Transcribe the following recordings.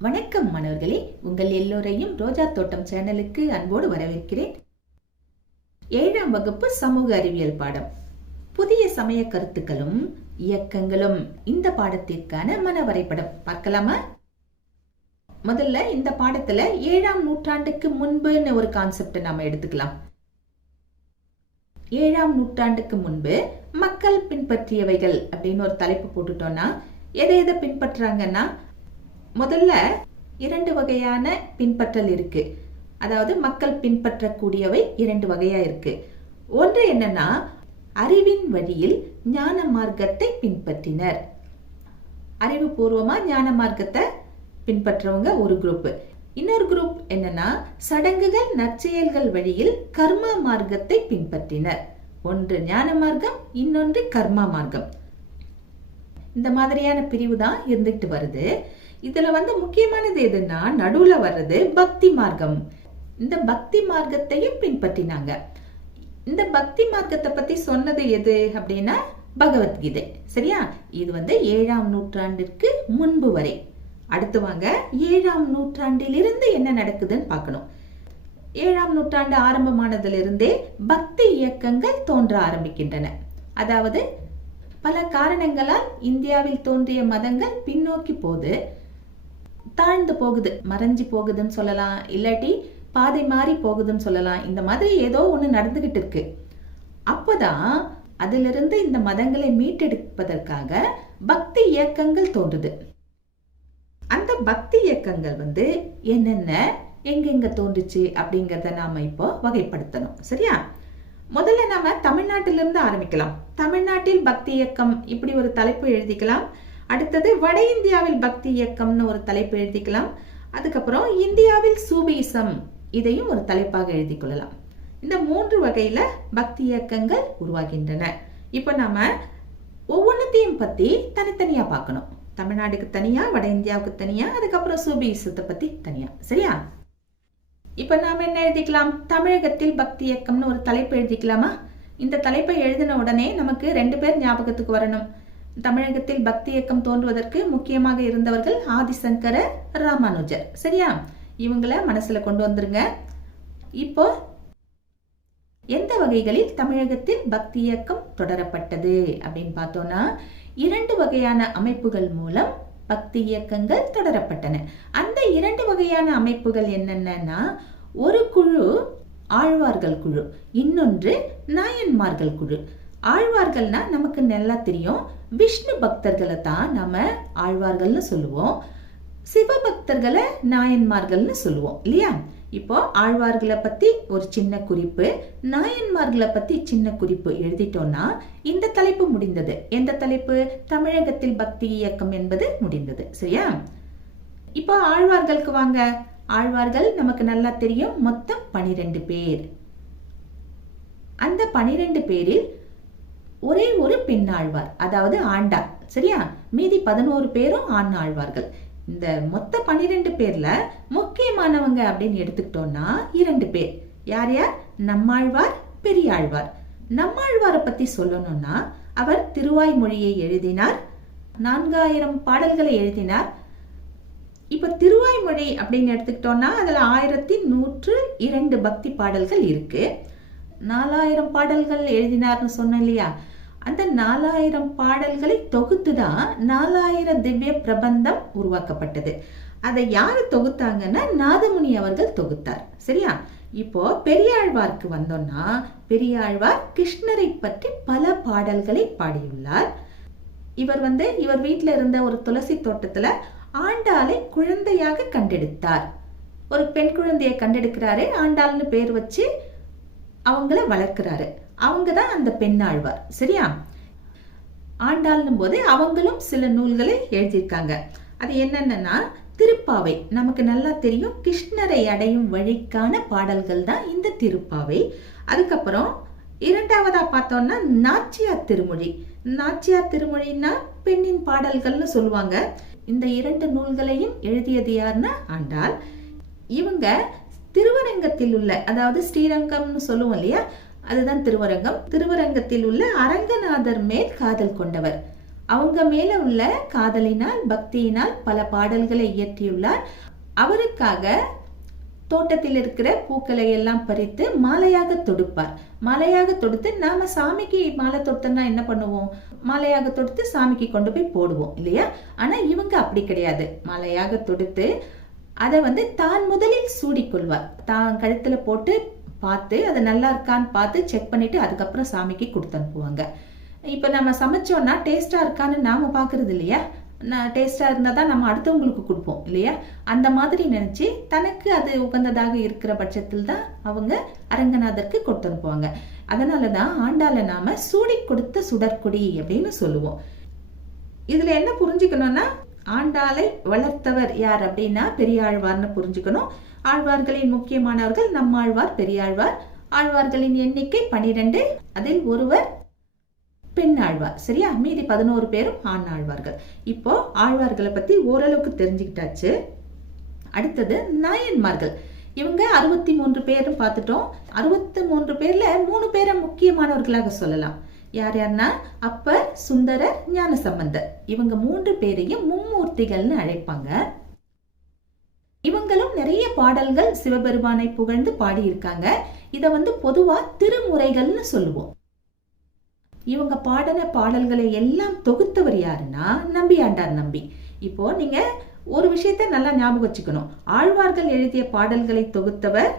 வணக்கம் மாணவர்களே. உங்கள் எல்லோரையும் ரோஜா தோட்டம் சேனலுக்கு அன்போடு வரவேற்கிறேன். ஏழாம் வகுப்பு சமூக அறிவியல் பாடம். புதிய சமய கருத்துக்களும் இயக்கங்களும் இந்த பாடத்திற்கான மன வரைபடம். பார்க்கலாமா? முதல்ல இந்த பாடத்துல ஏழாம் நூற்றாண்டுக்கு முன்புன்னு ஒரு கான்செப்டை நாம எடுத்துக்கலாம். ஏழாம் நூற்றாண்டுக்கு முன்பு மக்கள் பின்பற்றியவைகள் அப்படின்னு ஒரு தலைப்பு போட்டுட்டோம்னா எதை எதை பின்பற்றாங்கன்னா முதல்ல இரண்டு வகையான பின்பற்றல் இருக்கு. அதாவது மக்கள் பின்பற்றக்கூடியவை இரண்டு வகையா இருக்கு. ஒன்று என்னன்னா அறிவின் வழியில் ஞான மார்க்கத்தை பின்பற்றினர். அறிவுபூர்வமா ஞான மார்க்கத்தை பின்பற்றவங்க ஒரு குரூப் இன்னொரு குரூப் என்னன்னா சடங்குகள் நற்செயல்கள் வழியில் கர்மா மார்க்கத்தை பின்பற்றினர். ஒன்று ஞான மார்க்கம் இன்னொன்று கர்மா மார்க்கம். இந்த மாதிரியான பிரிவு தான் இருந்துகிட்டு வருது. இதுல வந்து முக்கியமானது எதுன்னா நடுவுல வர்றது பக்தி மார்க்கம். இந்த பக்தி மார்க்கத்தையும் பின்பற்றினாங்க. இந்த பக்தி மார்க்கத்தை பத்தி சொன்னது எது அப்படின்னா பகவத்கீதை. சரியா? இது வந்து ஏழாம் நூற்றாண்டிற்கு முன்பு வரை. அடுத்து வாங்க ஏழாம் நூற்றாண்டிலிருந்து என்ன நடக்குதுன்னு பார்க்கணும். ஏழாம் நூற்றாண்டு ஆரம்பமானதிலிருந்தே பக்தி இயக்கங்கள் தோன்ற ஆரம்பிக்கின்றன. அதாவது பல காரணங்களால் இந்தியாவில் தோன்றிய மதங்கள் பின்னோக்கி போது தாழ்ந்து போகுது. மறைஞ்சு போகுதுன்னு சொல்லலாம். இல்லாட்டி பாதை மாறி போகுதுன்னு சொல்லலாம். இந்த மாதிரி ஏதோ ஒன்று நடந்துகிட்டு இருக்கு. அப்போதான் அதிலிருந்து இந்த மதங்களை மீட்டெடுப்பதற்காக பக்தி இயக்கங்கள் தோன்றுது. அந்த பக்தி இயக்கங்கள் வந்து என்னென்ன எங்கெங்க தோன்றுச்சு அப்படிங்கிறத நாம இப்போ வகைப்படுத்தணும். சரியா? முதல்ல நாம தமிழ்நாட்டிலிருந்து ஆரம்பிக்கலாம். தமிழ்நாட்டில் பக்தி இயக்கம் இப்படி ஒரு தலைப்பு எழுதிக்கலாம். அடுத்தது வட இந்தியாவில் பக்தி இயக்கம்னு ஒரு தலைப்பு எழுதிக்கலாம். அதுக்கப்புறம் இந்தியாவில் சூபிசம் இதையும் ஒரு தலைப்பாக எழுதி கொள்ளலாம் இந்த மூன்று வகையில பக்தி இயக்கங்கள் உருவாகின்றன. இப்போ நாம ஒவ்வொன்றத்தையும் பத்தி தனித்தனியா பார்க்கணும். தமிழ்நாடுக்கு தனியா வட இந்தியாவுக்கு தனியா அதுக்கப்புறம் சூபிசத்தை பத்தி தனியா. சரியா? இப்ப நாம என்ன எழுதிக்கலாம்? தமிழகத்தில் பக்தி இயக்கம்னு ஒரு தலைப்பு எழுதிக்கலாமா? இந்த தலைப்பை எழுதின உடனே நமக்கு ரெண்டு பேர் ஞாபகத்துக்கு வரணும். தமிழகத்தில் பக்தி இயக்கம் தோன்றுவதற்கு முக்கியமாக இருந்தவர்கள் ஆதிசங்கர ராமானுஜர். சரியா? இவங்கள மனசுல கொண்டு வந்துருங்க. இப்போ எந்த வகைகளில் தமிழகத்தில் பக்தி இயக்கம் தொடரப்பட்டது அப்படின்னு பார்த்தோம்னா இரண்டு வகையான அமைப்புகள் மூலம் பக்தி இயக்கங்கள் தொடரப்பட்டன. அந்த இரண்டு வகையான அமைப்புகள் என்னென்னா ஒரு குழு ஆழ்வார்கள் குழு இன்னொன்று நாயன்மார்கள் குழு. ஆழ்வார்கள்னா நமக்கு நல்லா தெரியும். விஷ்ணு பக்தர்களை தான் நம்ம ஆழ்வார்கள்னு சொல்லுவோம். சிவபக்தர்களை நாயன்மார்கள்னு சொல்லுவோம் இல்லையா? இப்போ ஆழ்வார்களை பத்தி ஒரு சின்ன குறிப்பு நாயன்மார்களை பத்தி சின்ன குறிப்பு எழுதிட்டோம்னா இந்த தலைப்பு முடிந்தது. எந்த தலைப்பு? தமிழகத்தில் பக்தி இயக்கம் என்பது முடிந்தது சரியா? இப்போ ஆழ்வார்களுக்கு வாங்க. ஆழ்வார்கள் நமக்கு நல்லா தெரியும் மொத்தம் பனிரெண்டு பேர். அந்த பனிரெண்டு பேரில் ஒரே ஒரு பெண் ஆழ்வார் அதாவது ஆண்டா சரியா? மீதி பதினோரு பேரும் ஆண் ஆழ்வார்கள். இந்த மொத்த பன்னிரெண்டு பேர்ல முக்கியமானவங்க அப்படின்னு எடுத்துக்கிட்டோம்னா இரண்டு பேர். யார் யார்? நம்மாழ்வார் பெரியாழ்வார். நம்மாழ்வாரை பத்தி சொல்லணும்னா அவர் திருவாய்மொழியை எழுதினார் நான்காயிரம் பாடல்களை எழுதினார். இப்ப திருவாய்மொழி அப்படின்னு எடுத்துக்கிட்டோம்னா அதுல ஆயிரத்தி நூற்று இரண்டு பக்தி பாடல்கள் இருக்கு. நாலாயிரம் பாடல்கள் எழுதினார்னு சொன்னேன் இல்லையா? அந்த நாலாயிரம் பாடல்களை தொகுத்து தான் நாலாயிரம் திவ்ய பிரபந்தம் உருவாக்கப்பட்டது. அதை யாரு தொகுத்தாங்கன்னா நாதமுனி அவர்கள் தொகுத்தார். சரியா? இப்போ பெரியாழ்வார்க்கு வந்தோம்னா பெரியாழ்வார் கிருஷ்ணரை பற்றி பல பாடல்களை பாடியுள்ளார். இவர் வந்து இவர் வீட்டில் இருந்த ஒரு துளசி தோட்டத்துல ஆண்டாளை குழந்தையாக கண்டெடுத்தார். ஒரு பெண் குழந்தையை கண்டெடுக்கிறாரே ஆண்டாள்னு பேர் வச்சு அவங்கள வளர்க்கிறாரு. அவங்க தான் அந்த பெண்ணாழ்வார் சரியா? ஆண்டாள்னும் போது அவங்களும் சில நூல்களை எழுதியிருக்காங்க. அது என்னென்னா திருப்பாவை. நமக்கு நல்லா தெரியும் கிருஷ்ணரை அடையும் வழிக்கான பாடல்கள் தான் இந்த திருப்பாவை. அதுக்கப்புறம் இரண்டாவதா பார்த்தோம்னா நாச்சியார் திருமொழி. நாச்சியார் திருமொழின்னா பெண்ணின் பாடல்கள்னு சொல்லுவாங்க. இந்த இரண்டு நூல்களையும் எழுதியது யாருன்னா ஆண்டாள். இவங்க திருவரங்கத்தில் உள்ள அதாவது ஸ்ரீரங்கம்னு சொல்லுவோம் இல்லையா? அதுதான் திருவரங்கம். திருவரங்கத்தில் உள்ள அரங்கநாதர் மேல் காதல் கொண்டவர். அவங்க மேல உள்ள காதலினால் பக்தியினால் பல பாடல்களை இயற்றியுள்ளார். அவருக்காக தோட்டத்தில் இருக்கிற பூக்களை எல்லாம் பறித்து மாலையாக தொடுப்பார். மாலையாக தொடுத்து நாம சாமிக்கு மாலை தொடுத்தோம்னா என்ன பண்ணுவோம்? மாலையாக தொடுத்து சாமிக்கு கொண்டு போய் போடுவோம் இல்லையா? ஆனா இவங்க அப்படி கிடையாது. மாலையாக தொடுத்து அதை வந்து தான் முதலில் சூடிக்கொள்வார். தான் கழுத்தில் போட்டு பார்த்து அது நல்லா இருக்கான்னு பார்த்து செக் பண்ணிட்டு அதுக்கப்புறம் சாமிக்கு கொடுத்து அனுப்புவாங்க. இப்போ நம்ம சமைச்சோன்னா டேஸ்ட்டாக இருக்கான்னு நாம பார்க்கறது இல்லையா? நான் டேஸ்டாக இருந்தால் தான் நம்ம அடுத்தவங்களுக்கு கொடுப்போம் இல்லையா? அந்த மாதிரி நினச்சி தனக்கு அது உகந்ததாக இருக்கிற பட்சத்தில் தான் அவங்க அரங்கநாதருக்கு கொடுத்து அனுப்புவாங்க. அதனால தான் ஆண்டால நாம சூடி கொடுத்த சுடற்குடி அப்படின்னு சொல்லுவோம். இதில் என்ன புரிஞ்சுக்கணும்னா ஆண்டாளை வளர்த்தவர் யார் அப்படின்னா பெரியாழ்வார்னு புரிஞ்சுக்கணும். ஆழ்வார்களின் முக்கியமானவர்கள் நம்மாழ்வார் பெரியாழ்வார். ஆழ்வார்களின் எண்ணிக்கை பனிரெண்டு அதில் ஒருவர் பெண் ஆழ்வார் சரியா? மீதி பதினோரு பேரும் ஆண் ஆழ்வார்கள் இப்போ ஆழ்வார்களை பத்தி ஓரளவுக்கு தெரிஞ்சுக்கிட்டாச்சு. அடுத்தது நாயன்மார்கள். இவங்க அறுபத்தி மூன்று பேரும் பார்த்துட்டோம். அறுபத்தி மூன்று பேர்ல மூணு பேரை முக்கியமானவர்களாக சொல்லலாம். யார் யாருன்னா அப்பர் சுந்தரர் ஞானசம்பந்தர் இவங்க மூன்று பேரையும் மும்மூர்த்திகள்னு அழைப்பாங்க. இவங்களும் நிறைய பாடல்கள் சிவபெருமானை புகழ்ந்து பாடியிருக்காங்க. இதை வந்து பொதுவா திருமுறைகள்னு சொல்லுவோம். இவங்க பாடின பாடல்களை எல்லாம் தொகுத்தவர் யாருன்னா நம்பியாண்டார் நம்பி. இப்போ நீங்க ஒரு விஷயத்த நல்லா ஞாபகம் வச்சுக்கணும். ஆழ்வார்கள் எழுதிய பாடல்களை தொகுத்தவர்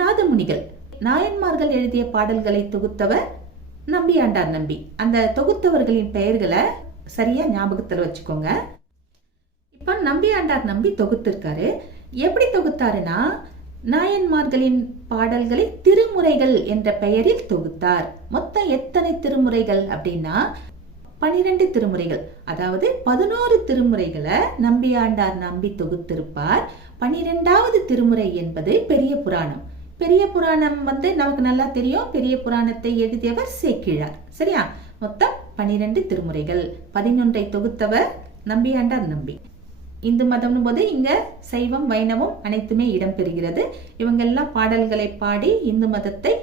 நாதமுனிகள். நாயன்மார்கள் எழுதிய பாடல்களை தொகுத்தவர் நம்பி ஆண்டார் நம்பி. அந்த தொகுத்தவர்களின் பெயர்களை சரியா ஞாபகத்தில் வச்சுக்கோங்க. இப்ப நம்பியாண்டார் நம்பி தொகுத்திருக்காரு. எப்படி தொகுத்தாருன்னா நாயன்மார்களின் பாடல்களை திருமுறைகள் என்ற பெயரில் தொகுத்தார். மொத்தம் எத்தனை திருமுறைகள் அப்படின்னா பனிரெண்டு திருமுறைகள். அதாவது பதினோரு திருமுறைகளை நம்பியாண்டார் நம்பி தொகுத்திருப்பார். பனிரெண்டாவது திருமுறை என்பது பெரிய புராணம். பெரிய புராணம் வந்து நமக்கு நல்லா தெரியும். பெரிய புராணத்தை எழுதியவர் சேக்கிழார். சரியா? மொத்தம் பனிரெண்டு திருமுறைகள். பதினொன்றை தொகுத்தவர் நம்பியாண்டார் நம்பி. இந்து மதம்னு போது இங்க சைவம் வைணவம் அனைத்துமே இடம்பெறுகிறது இவங்கெல்லாம் பாடல்களை பாடி இந்து மதத்தை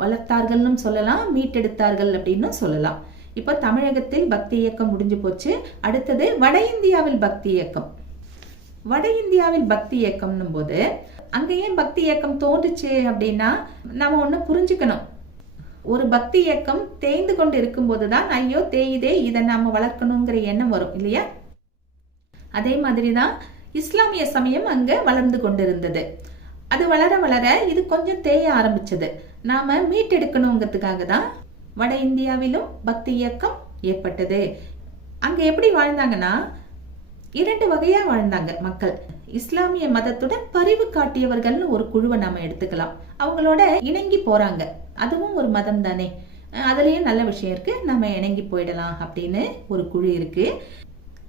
வளர்த்தார்கள்னு சொல்லலாம் மீட்டெடுத்தார்கள் அப்படின்னு சொல்லலாம். இப்போ தமிழகத்தில் பக்தி இயக்கம் முடிஞ்சு போச்சு. அடுத்தது வட இந்தியாவில் பக்தி இயக்கம். வட இந்தியாவில் பக்தி இயக்கம்னும் போது அங்க ஏன் பக்தி இயக்கம் தோன்றுச்சு அப்படின்னா நம்ம ஒண்ணு புரிஞ்சுக்கணும். ஒரு பக்தி இயக்கம் தேய்ந்து கொண்டு இருக்கும்போது தான் ஐயோ தேயுதே இதை நாம வளர்க்கணுங்கிற எண்ணம் வரும் இல்லையா? அதே மாதிரி தான் இஸ்லாமிய சமயம் அங்க வளர்ந்து கொண்டிருந்தது. அது வளர வளர இது கொஞ்சம் தேய ஆரம்பிச்சது. நாம மீட்டெடுக்கணுங்கிறதுக்காக தான் வட இந்தியாவிலும் பக்தி இயக்கம் ஏற்பட்டது. அங்க எப்படி வாழ்ந்தாங்கன்னா இரண்டு வகையா வாழ்ந்தாங்க மக்கள். இஸ்லாமிய மதத்துடன் பரிவு காட்டியவர்கள்னு ஒரு குழுவை நாம எடுத்துக்கலாம். அவங்களோட இணங்கி போறாங்க. அதுவும் ஒரு மதம் தானே. அதுலயும் நல்ல விஷயம் இருக்கு. நம்ம இணங்கி போயிடலாம் அப்படின்னு ஒரு குழு இருக்கு.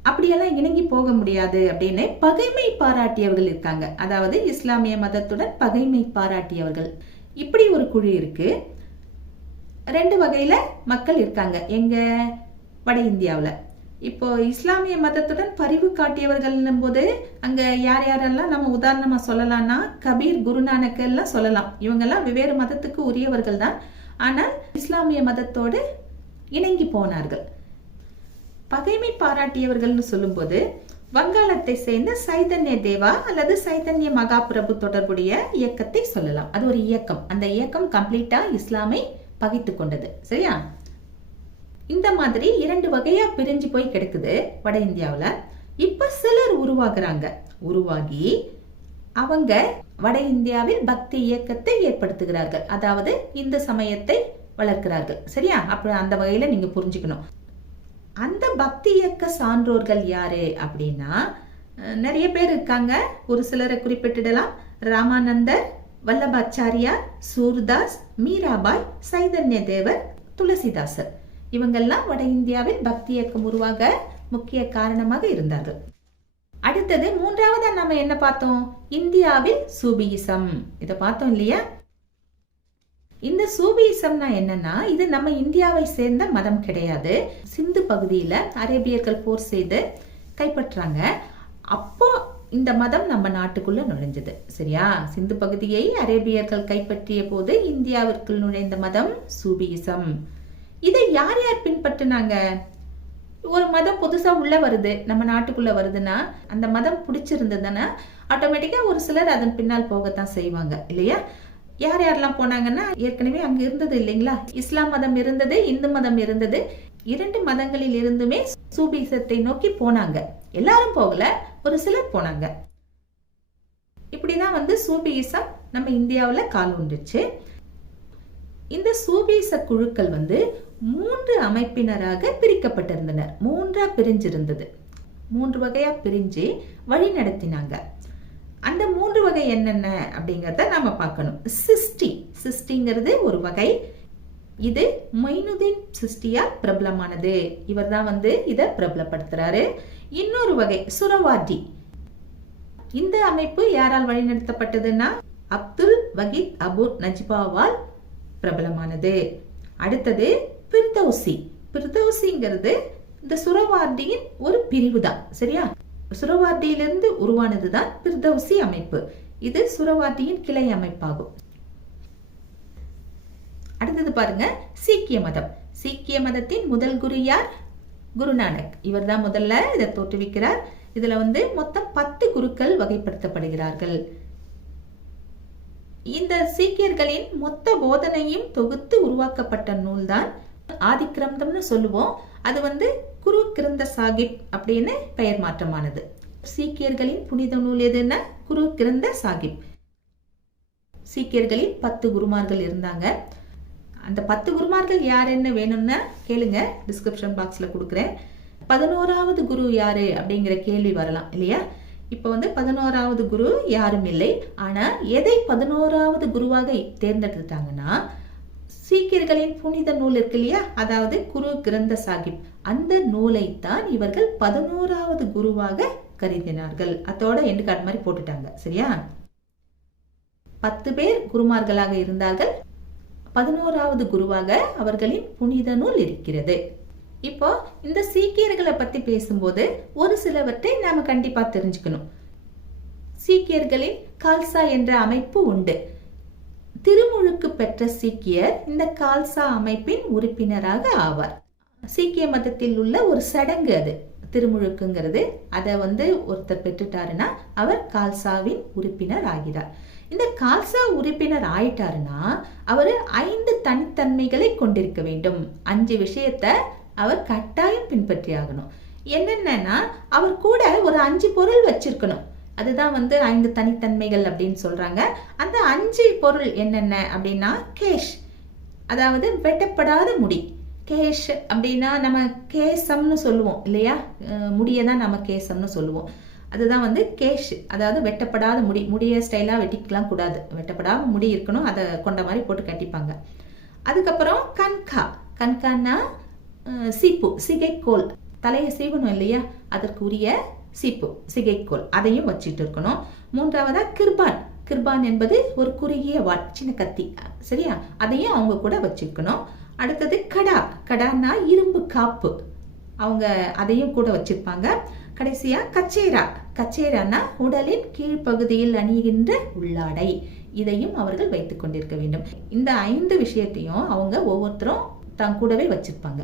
அப்படியெல்லாம் இணங்கி போக முடியாது அப்படின்னு பகைமை பாராட்டியவர்கள் இருக்காங்க. அதாவது இஸ்லாமிய மதத்துடன் பகைமை பாராட்டியவர்கள். இப்படி ஒரு குழு இருக்கு. ரெண்டு வகையில மக்கள் இருக்காங்க. எங்க? வட இந்தியாவில். இப்போ இஸ்லாமிய மதத்துடன் பரிவு காட்டியவர்கள் போது அங்க யார் யாரெல்லாம் நம்ம உதாரணமா சொல்லலாம்னா கபீர் குருநானக் எல்லாம் சொல்லலாம். இவங்கெல்லாம் வெவ்வேறு மதத்துக்கு உரியவர்கள் தான். ஆனால் இஸ்லாமிய மதத்தோடு இணங்கி போனார்கள். பகைமை பாராட்டியவர்கள்னு சொல்லும்போது வங்காளத்தை சேர்ந்த சைதன்ய தேவா அல்லது சைதன்ய மகாபிரபு தொடர்புடைய இயக்கத்தை சொல்லலாம். அது ஒரு இயக்கம். அந்த இயக்கம் கம்ப்ளீட்டா இஸ்லாமை பகைத்து கொண்டது. சரியா? இந்த மாதிரி இரண்டு வகையா பிரிஞ்சு போய் கிடக்குது வட இந்தியாவில். இப்ப சிலர் உருவாகுறாங்க உருவாகி அவங்க வட இந்தியாவில் பக்தி இயக்கத்தை ஏற்படுத்துகிறார்கள். அதாவது இந்த சமயத்தை வளர்க்கிறார்கள். சரியா? அப்ப அந்த வகையில நீங்க புரிஞ்சுக்கணும். அந்த பக்தி இயக்க சான்றோர்கள் யாரு அப்படின்னா நிறைய பேர் இருக்காங்க. ஒரு சிலரை குறிப்பிட்டிடலாம். ராமானந்தர் வல்லபாச்சாரியார் சூர்தாஸ் மீராபாய் சைதன்ய தேவர் துளசிதாசர். இவங்கெல்லாம் வட இந்தியாவில் பக்தி இயக்கம் உருவாக முக்கிய காரணமாக இருந்தது. அடுத்தது மூன்றாவதா நம்ம என்ன பார்த்தோம்? இந்தியாவில் சூபியிசம். இதை பார்த்தோம் இல்லையா? இந்த சூபியிசம்னா என்னன்னா இது நம்ம இந்தியாவை சேர்ந்த மதம் கிடையாது. சிந்து பகுதியில அரேபியர்கள் போர் செய்து கைப்பற்றாங்க. அப்போ இந்த மதம் நம்ம நாட்டுக்குள்ள நுழைஞ்சது சரியா? சிந்து பகுதியை அரேபியர்கள் கைப்பற்றிய போது இந்தியாவிற்குள் நுழைந்த மதம் சூபியிசம். இதை யார் யார் பின்பற்றினாங்க? ஒரு மதம் புதுசா உள்ள வருது நம்ம நாட்டுக்குள்ள வருதுன்னா அந்த மதம் பிடிச்சிருந்ததுன்னா ஆட்டோமேட்டிக்கா ஒரு சிலர் அதன் பின்னால் போகத்தான் செய்வாங்க இல்லையா? யார் யாரெல்லாம் போனாங்கன்னா ஏற்கனவே அங்க இருந்தது இல்லைங்களா? இஸ்லாம் மதம் இருந்தது இந்து மதம் இருந்தது இரண்டு மதங்களில் இருந்துமே சூபிசத்தை நோக்கி போனாங்க. எல்லாரும் போகல ஒரு சிலர் போனாங்க. இப்படிதான் வந்து சூபியிசம் நம்ம இந்தியாவில் கால் உண்டுச்சு. இந்த சூபிச குழுக்கள் வந்து மூன்று அமைப்பினராக பிரிக்கப்பட்டிருந்தனர். மூன்றா பிரிஞ்சிருந்தது. மூன்று வகையா பிரிஞ்சு வழி நடத்தினாங்க. அந்த மூன்று வகை என்னென்ன அப்படிங்கிறத நாம பார்க்கணும். சிஸ்டி. சிஸ்டிங்கிறது ஒரு வகை. இது மொயினுதீன் சிஸ்டியா பிரபலமானது. இவர் தான் வந்து இதை பிரபலப்படுத்துறாரு. இன்னொரு வகை சுரவாட்டி. இந்த அமைப்பு யாரால் வழிநடத்தப்பட்டதுன்னா அப்துல் வகித் அபு நஜ்பாவால் பிரபலமானது. அடுத்தது பிர்தௌசி. பிர்தௌசிங்கிறது இந்த சுரவார்டியின் ஒரு பிரிவு தான் சரியா? சுரவார்டியிலிருந்து உருவானது தான் பிர்தௌசி அமைப்பு. இது சுரவார்டியின் கிளை அமைப்பாகும். அடுத்தது பாருங்க சீக்கிய மதம். சீக்கிய மதத்தின் முதல் குரு யார்? குருநானக். இவர் தான் முதல்ல இதை தோற்றுவிக்கிறார். இதுல வந்து மொத்தம் பத்து குருக்கள் வகைப்படுத்தப்படுகிறார்கள். இந்த சீக்கியர்களின் மொத்த போதனையும் தொகுத்து உருவாக்கப்பட்ட நூல்தான் ஆதிக்கிரந்தம்னு சொல்லுவோம். அது வந்து குரு கிரந்த சாஹிப் அப்படின்னு பெயர் மாற்றமானது. சீக்கியர்களின் புனித நூல் எதுன்னா குரு கிரந்த சாஹிப் சீக்கியர்களில் பத்து குருமார்கள் இருந்தாங்க. அந்த பத்து குருமார்கள் யார் என்ன வேணும்னா கேளுங்க. டிஸ்கிரிப்ஷன் பாக்ஸ்ல கொடுக்குறேன். பதினோராவது குரு யாரு அப்படிங்கிற கேள்வி வரலாம் இல்லையா? இப்போ வந்து பதினோராவது குரு யாரும் இல்லை. ஆனா எதை பதினோராவது குருவாக தேர்ந்தெடுத்துட்டாங்கன்னா சீக்கியர்களின் புனித நூல் இருக்கு இல்லையா? அதாவது குரு கிரந்த சாஹிப் அந்த நூலைத்தான் இவர்கள் பதினோராவது குருவாக கருதினார்கள். அதோட எண்டு கார்டு மாதிரி போட்டுட்டாங்க. சரியா? பத்து பேர் குருமார்களாக இருந்தார்கள். பதினோராவது குருவாக அவர்களின் புனித நூல் இருக்கிறது. இப்போ இந்த சீக்கியர்களை பத்தி பேசும்போது ஒரு சிலவற்றை நாம கண்டிப்பா தெரிஞ்சுக்கணும். சீக்கியர்களின் கால்சா என்ற அமைப்பு உண்டு. திருமுழுக்கு பெற்ற சீக்கியர் இந்த கால்சா அமைப்பின் உறுப்பினராக ஆவார். சீக்கிய மதத்தில் உள்ள ஒரு சடங்கு அது. திருமுழுக்குங்கிறது. அதை வந்து ஒருத்தர் பெற்றுட்டாருன்னா அவர் கால்சாவின் உறுப்பினர் ஆகிறார். இந்த கால்சா உறுப்பினர் ஆயிட்டாருன்னா அவர் ஐந்து தனித்தன்மைகளை கொண்டிருக்க வேண்டும். அஞ்சு விஷயத்த அவர் கட்டாயம் பின்பற்றி ஆகணும் என்னென்னா அவர் கூட ஒரு அஞ்சு பொருள் வச்சிருக்கணும். அதுதான் வந்து ஐந்து தனித்தன்மைகள் அப்படின்னு சொல்றாங்க. அந்த அஞ்சு பொருள் என்னென்ன அப்படின்னா கேஷ். அதாவது வெட்டப்படாத முடி. கேஷ் அப்படின்னா நம்ம கேசம்னு சொல்லுவோம் இல்லையா? முடியை தான் நம்ம கேசம்னு சொல்லுவோம். அதுதான் வந்து கேஷ். அதாவது வெட்டப்படாத முடி. முடிய ஸ்டைலாக வெட்டிக்கலாம் கூடாது. வெட்டப்படாத முடி இருக்கணும் அதை கொண்ட மாதிரி போட்டு கட்டிப்பாங்க. அதுக்கப்புறம் கண்கா கண்கான்னா சீப்பு சிகைக்கோல். தலையை சீவணும் இல்லையா? அதற்குரிய சீப்பு சிகைக்கோல் அதையும் வச்சுட்டு இருக்கணும். மூன்றாவதா கிர்பான். கிர்பான் என்பது ஒரு குறுகிய வாட் சின்ன கத்தி. சரியா? அதையும் அவங்க கூட வச்சுக்கணும் அடுத்தது கடா. கடான்னா இரும்பு காப்பு. அவங்க அதையும் கூட வச்சிருப்பாங்க. கடைசியா கச்சேரா. கச்சேரானா உடலின் கீழ்ப்பகுதியில் அணிகின்ற உள்ளாடை. இதையும் அவர்கள் வைத்துக் கொண்டிருக்க வேண்டும். இந்த ஐந்து விஷயத்தையும் அவங்க ஒவ்வொருத்தரும் தங்கூடவே கூடவே வச்சிருப்பாங்க.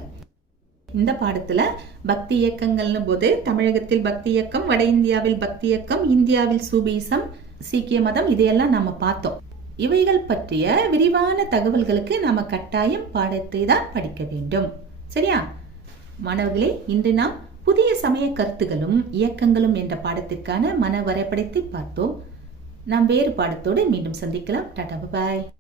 இந்த பாடத்துல பக்தி இயக்கங்கள்னு போது தமிழகத்தில் பக்தி இயக்கம் வட இந்தியாவில் பக்தி இயக்கம் இந்தியாவில் சூபீசம் சீக்கிய மதம் இதையெல்லாம் நாம பார்த்தோம். இவைகள் பற்றிய விரிவான தகவல்களுக்கு நாம கட்டாயம் பாடத்தை தான் படிக்க வேண்டும். சரியா? மாணவர்களே இன்று நாம் புதிய சமய கருத்துகளும் இயக்கங்களும் என்ற பாடத்திற்கான மன வரைபடத்தை பார்த்தோம். நாம் வேறு பாடத்தோடு மீண்டும் சந்திக்கலாம். டாடா பாய்